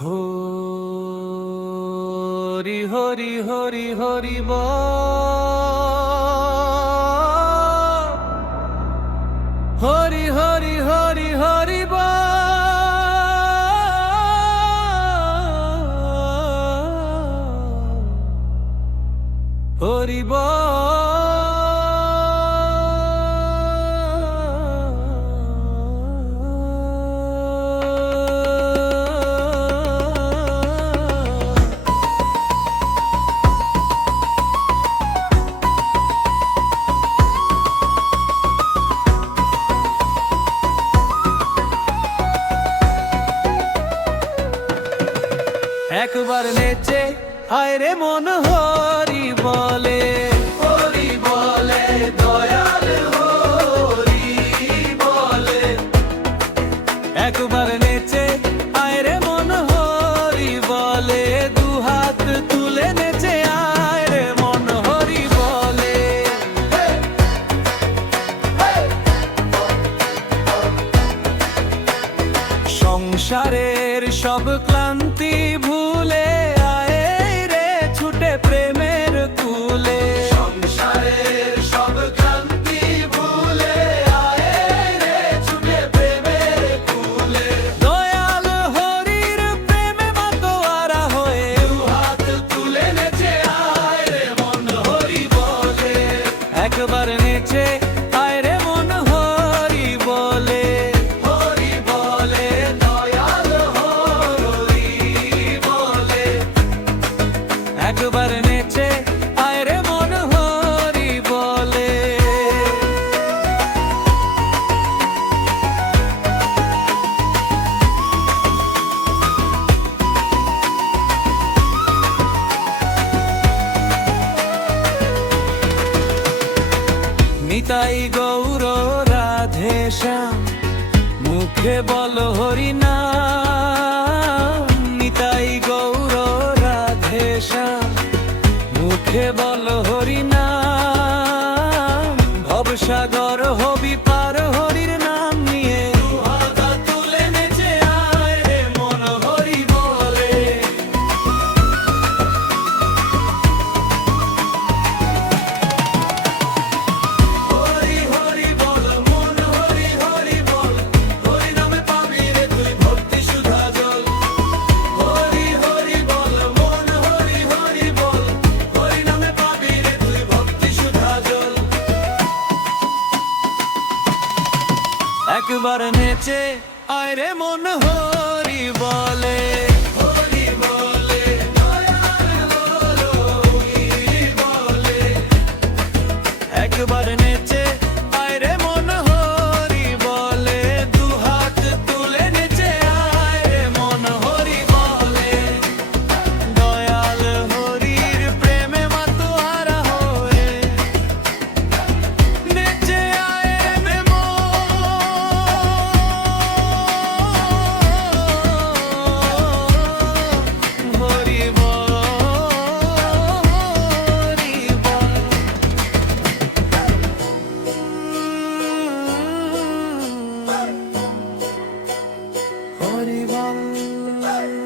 হরি হরি হরি হরি হরি হরি হরি হরি হরি একবার নেচে হায় রে মন হরি বলে দয়াল হরি বলে। একবার নেচে হায় রে মন হরি বলে, দুহাত তুলে নেচে আয় রে মন হরি বলে। সংসারের সব ক্লান্তি ভুলে আয় রে ছুটে প্রেমের কুলে। সংসারের সব ক্লান্তি ভুলে আয় রে ছুটে প্রেমের কুলে। দয়াল হরির প্রেমে মাতোয়ারা হয়ে দুহাত তুলে নেচে আয় রে মন হরি বলে। একবার নেচে আয় রে মন হরি বলে। একবার নেচে আয় রে মন হরি বলে। নিতাই গৌর রাধে শ্যাম মুখে বল হরি নাম। নিতাই গৌর রাধে শ্যাম মুখে বল হরি নাম। ভবসাগর হবি পার হরির নাম নিয়ে দুহাত তুলে নেচে আয় রে মন হরি বলে। হরি হরি বল মন হরি হরি বল, হরি নামে পাবি রে তুই ভক্তি সুধা জল। হরি হরি বল মন হরি হরি বল, হরি নামে পাবি রে তুই ভক্তি সুধা জল। একবার নেচে আয় রে মন হরি বলে। হরি বলে দয়াল হরি বলে। একবার নেচে আয় রে মন হরি বলে, দুহাত তুলে নেচে আয় রে মন হরি বলে। দয়াল হরির প্রেমে মাতোয়ারা হয়ে নেচে আয় রে মন হরি বল, হরি বল। হরি বল।